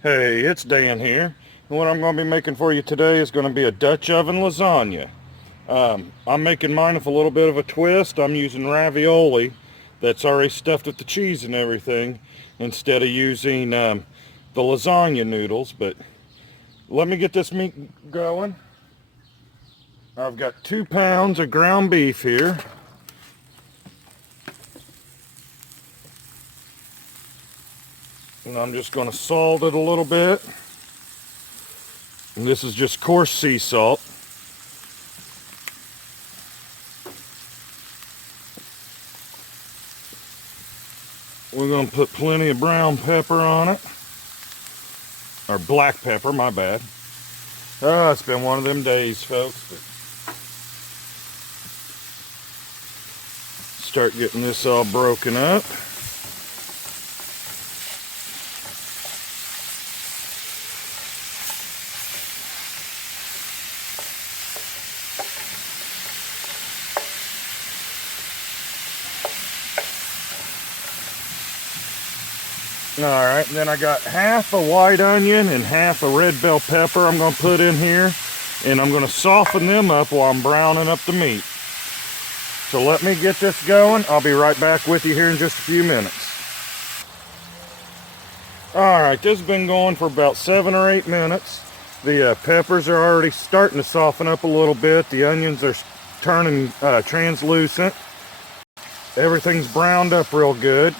Hey, it's Dan here. And what I'm going to be making for you today is going to be a Dutch oven lasagna. I'm making mine with a little bit of a twist. I'm using ravioli that's already stuffed with the cheese and everything instead of using the lasagna noodles. But let me get this meat going. I've got 2 pounds of ground beef here. And I'm just going to salt it a little bit. And this is just coarse sea salt. We're going to put plenty of brown pepper on it. Or black pepper, my bad. Oh, it's been one of them days, folks. But start getting this all broken up. Alright, then I got half a white onion and half a red bell pepper I'm going to put in here. And I'm going to soften them up while I'm browning up the meat. So let me get this going. I'll be right back with you here in just a few minutes. Alright, this has been going for about 7 or 8 minutes. The peppers are already starting to soften up a little bit. The onions are turning translucent. Everything's browned up real good.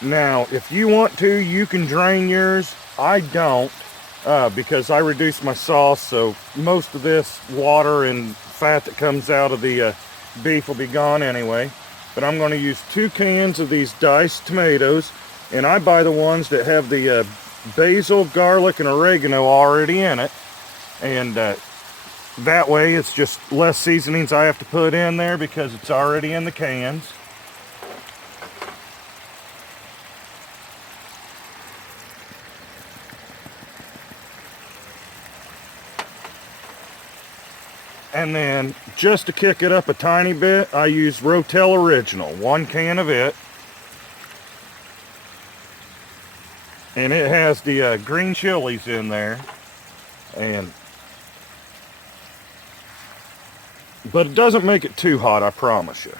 Now, if you want to, you can drain yours. I don't, because I reduced my sauce, so most of this water and fat that comes out of the beef will be gone anyway. But I'm going to use 2 cans of these diced tomatoes, and I buy the ones that have the basil, garlic, and oregano already in it. And that way, it's just less seasonings I have to put in there because it's already in the cans. And then, just to kick it up a tiny bit, I use Rotel Original, 1 can of it. And it has the green chilies in there. But it doesn't make it too hot, I promise you.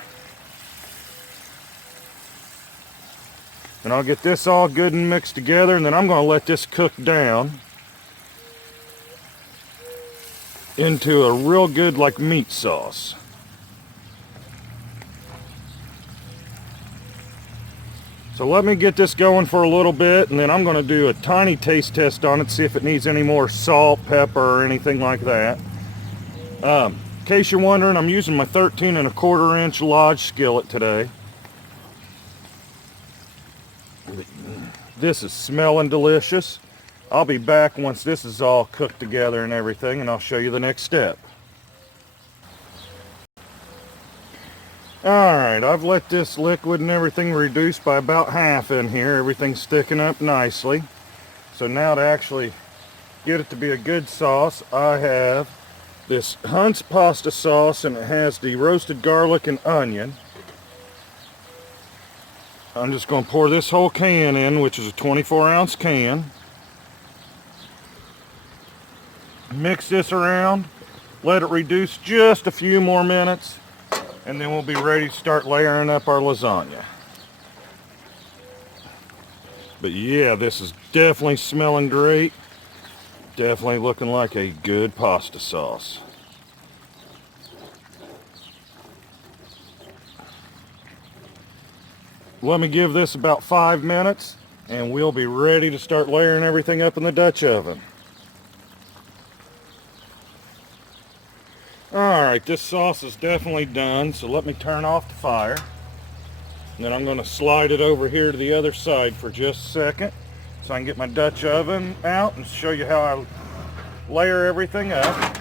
And I'll get this all good and mixed together, and then I'm going to let this cook down into a real good like meat sauce. So let me get this going for a little bit, and then I'm going to do a tiny taste test on it, see if it needs any more salt, pepper, or anything like that. In case you're wondering, I'm using my 13¼ inch Lodge skillet today. This is smelling delicious. I'll be back once this is all cooked together and everything, and I'll show you the next step. Alright, I've let this liquid and everything reduce by about half in here. Everything's sticking up nicely. So now to actually get it to be a good sauce, I have this Hunt's pasta sauce, and it has the roasted garlic and onion. I'm just going to pour this whole can in, which is a 24-ounce can. Mix this around, let it reduce just a few more minutes, and then we'll be ready to start layering up our lasagna. But yeah, this is definitely smelling great. Definitely looking like a good pasta sauce. Let me give this about 5 minutes, and we'll be ready to start layering everything up in the Dutch oven. Alright, this sauce is definitely done, so let me turn off the fire. And then I'm going to slide it over here to the other side for just a second, so I can get my Dutch oven out and show you how I layer everything up.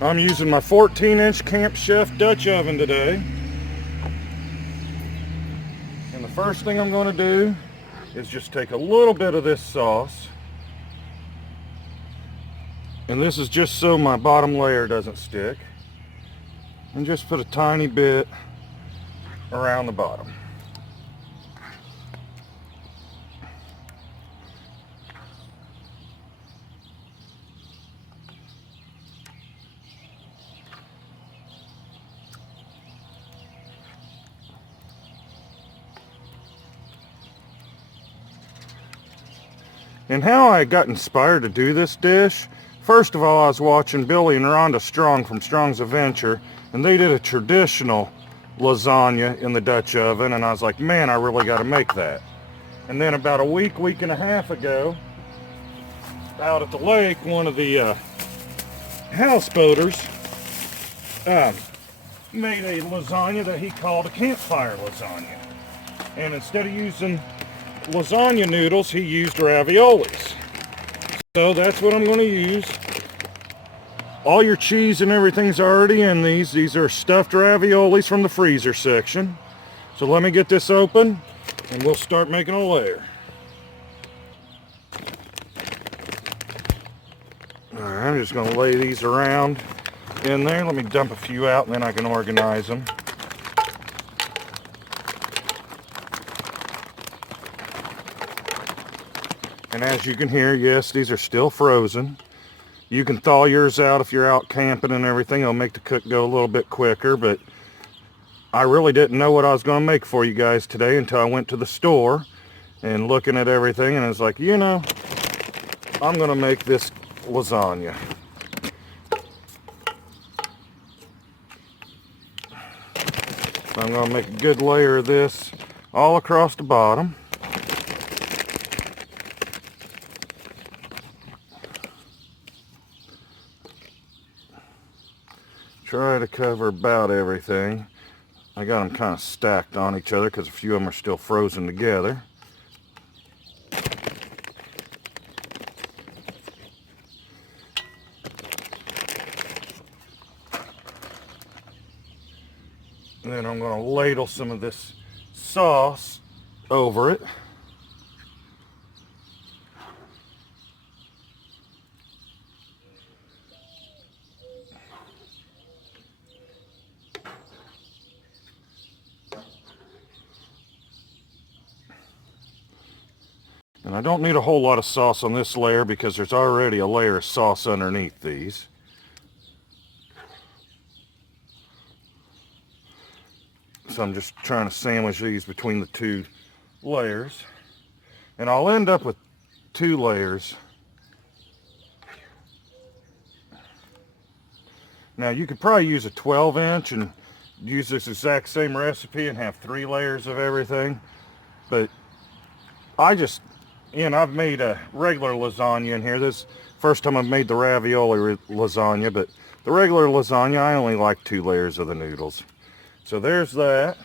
I'm using my 14-inch Camp Chef Dutch oven today. And the first thing I'm going to do is just take a little bit of this sauce. And this is just so my bottom layer doesn't stick. and just put a tiny bit around the bottom. And how I got inspired to do this dish, first of all, I was watching Billy and Rhonda Strong from Strong's Adventure, and they did a traditional lasagna in the Dutch oven, and I was like, man, I really got to make that. And then about a week and a half ago, out at the lake, one of the houseboaters made a lasagna that he called a campfire lasagna. And instead of using lasagna noodles, he used raviolis. So that's what I'm going to use. All your cheese and everything's already in these. These are stuffed raviolis from the freezer section. So let me get this open and we'll start making a layer. Alright, I'm just going to lay these around in there. Let me dump a few out and then I can organize them. And as you can hear, yes, these are still frozen. You can thaw yours out if you're out camping and everything. It'll make the cook go a little bit quicker, but I really didn't know what I was going to make for you guys today until I went to the store and looking at everything, and I was like, you know, I'm going to make this lasagna. I'm going to make a good layer of this all across the bottom. Try to cover about everything. I got them kind of stacked on each other because a few of them are still frozen together. And then I'm going to ladle some of this sauce over it. And I don't need a whole lot of sauce on this layer because there's already a layer of sauce underneath these. So I'm just trying to sandwich these between the two layers. And I'll end up with 2 layers. Now you could probably use a 12-inch and use this exact same recipe and have 3 layers of everything. But I just, you know, I've made a regular lasagna in here. This first time I've made the ravioli lasagna, but the regular lasagna, I only like 2 layers of the noodles. So there's that.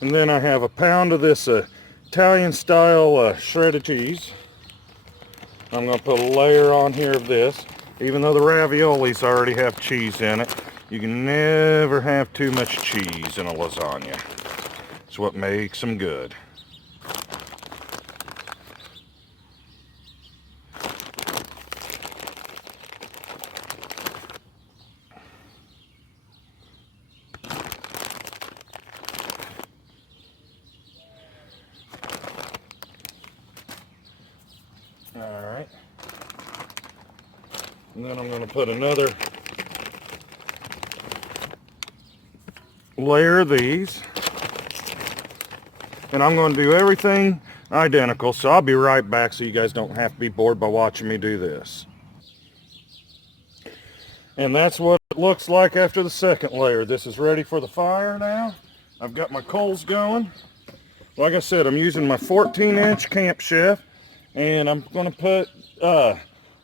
And then I have a pound of this Italian style shredded cheese. I'm going to put a layer on here of this. Even though the raviolis already have cheese in it, you can never have too much cheese in a lasagna. It's what makes them good. Alright. And then I'm going to put another layer of these. And I'm going to do everything identical, so I'll be right back so you guys don't have to be bored by watching me do this. And that's what it looks like after the second layer. This is ready for the fire now. I've got my coals going. Like I said, I'm using my 14-inch Camp Chef, and I'm going to put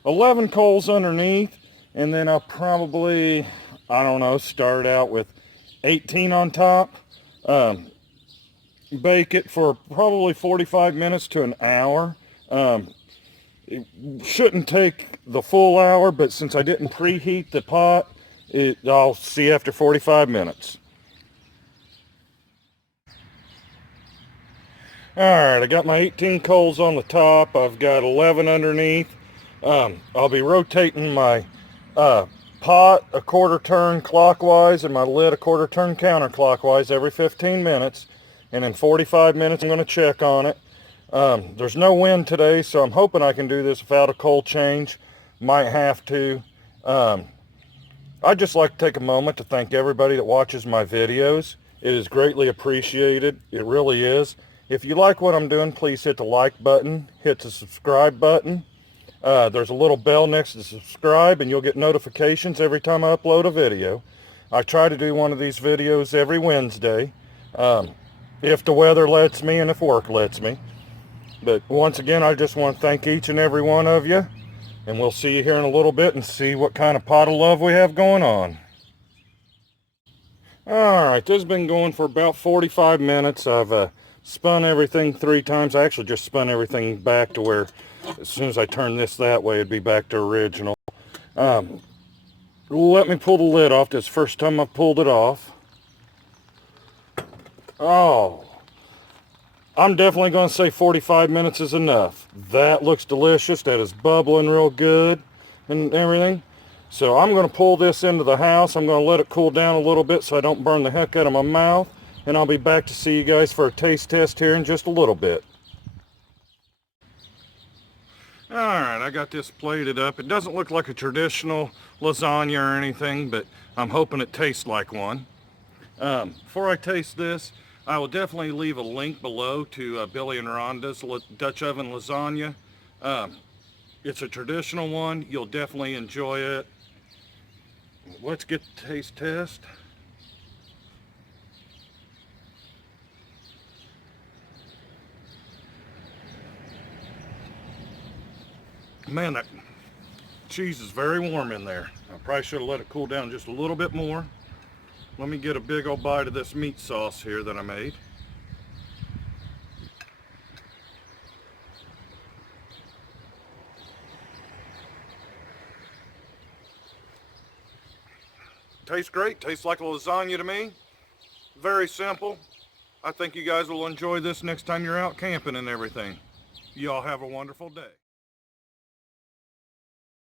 11 coals underneath, and then I'll probably, I don't know, start out with 18 on top. Bake it for probably 45 minutes to an hour. It shouldn't take the full hour, but since I didn't preheat the pot, I'll see after 45 minutes. Alright, I got my 18 coals on the top. I've got 11 underneath. I'll be rotating my pot a quarter turn clockwise and my lid a quarter turn counterclockwise every 15 minutes. And in 45 minutes, I'm going to check on it. There's no wind today, so I'm hoping I can do this without a cold change. Might have to. I'd just like to take a moment to thank everybody that watches my videos. It is greatly appreciated. It really is. If you like what I'm doing, please hit the like button, hit the subscribe button. There's a little bell next to subscribe and you'll get notifications every time I upload a video. I try to do one of these videos every Wednesday, if the weather lets me and if work lets me. But once again, I just want to thank each and every one of you. And we'll see you here in a little bit and see what kind of pot of love we have going on. Alright, this has been going for about 45 minutes. I've spun everything 3 times. I actually just spun everything back to where as soon as I turn this that way, it'd be back to original. Let me pull the lid off. This is the first time I've pulled it off. Oh, I'm definitely going to say 45 minutes is enough. That looks delicious. That is bubbling real good and everything. So I'm going to pull this into the house. I'm going to let it cool down a little bit so I don't burn the heck out of my mouth. And I'll be back to see you guys for a taste test here in just a little bit. Alright, I got this plated up. It doesn't look like a traditional lasagna or anything, but I'm hoping it tastes like one. Before I taste this, I will definitely leave a link below to Billy and Rhonda's Dutch Oven Lasagna. It's a traditional one. You'll definitely enjoy it. Let's get the taste test. Man, that cheese is very warm in there. I probably should have let it cool down just a little bit more. Let me get a big old bite of this meat sauce here that I made. Tastes great. Tastes like a lasagna to me. Very simple. I think you guys will enjoy this next time you're out camping and everything. You all have a wonderful day.